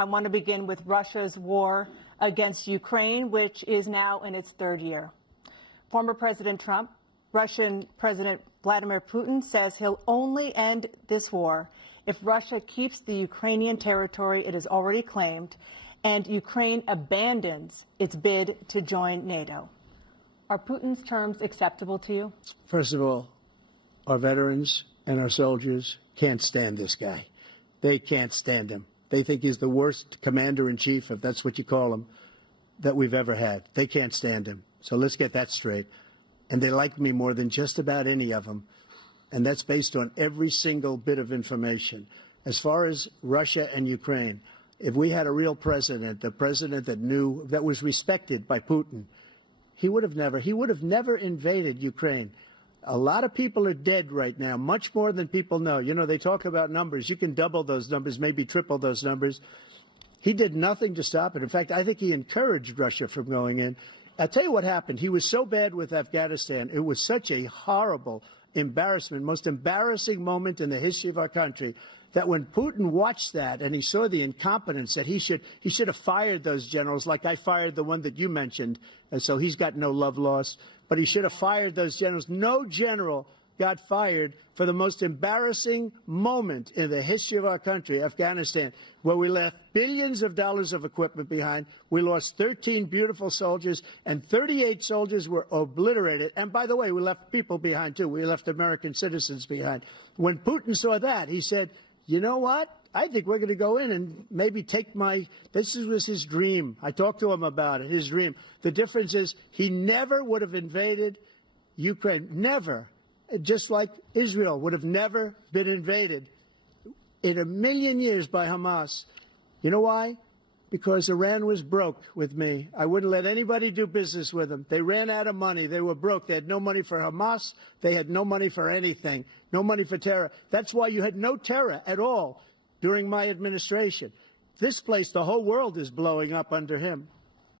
I want to begin with Russia's war against Ukraine, which is now in its third year. Former President Trump, Russian President Vladimir Putin says he'll only end this war if Russia keeps the Ukrainian territory it has already claimed and Ukraine abandons its bid to join NATO. Are Putin's terms acceptable to you? First of all, our veterans and our soldiers can't stand this guy. They can't stand him. They think he's the worst commander-in-chief, if that's what you call him, that we've ever had. They can't stand him. So let's get that straight. And they like me more than just about any of them. And that's based on every single bit of information. As far as Russia and Ukraine, if we had a real president, the president that knew, that was respected by Putin, he would have never invaded Ukraine. A lot of people are dead right now, much more than people know. You know, they talk about numbers. You can double those numbers, maybe triple those numbers. He did nothing to stop it. In fact, I think he encouraged Russia from going in. I'll tell you what happened. He was so bad with Afghanistan. It was such a horrible embarrassment, most embarrassing moment in the history of our country, that when Putin watched that and he saw the incompetence, that he should have fired those generals, like I fired the one that you mentioned, and so he's got no love lost, but he should have fired those generals. No general got fired for the most embarrassing moment in the history of our country, Afghanistan, where we left billions of dollars of equipment behind. We lost 13 beautiful soldiers, and 38 soldiers were obliterated. And by the way, we left people behind, too. We left American citizens behind. When Putin saw that, he said, you know what? I think we're going to go in and maybe take this was his dream. I talked to him about it, his dream. The difference is he never would have invaded Ukraine, never. Just like Israel would have never been invaded in a million years by Hamas. You know why? Because Iran was broke with me. I wouldn't let anybody do business with them. They ran out of money. They were broke. They had no money for Hamas. They had no money for anything, no money for terror. That's why you had no terror at all during my administration. This place, the whole world is blowing up under him.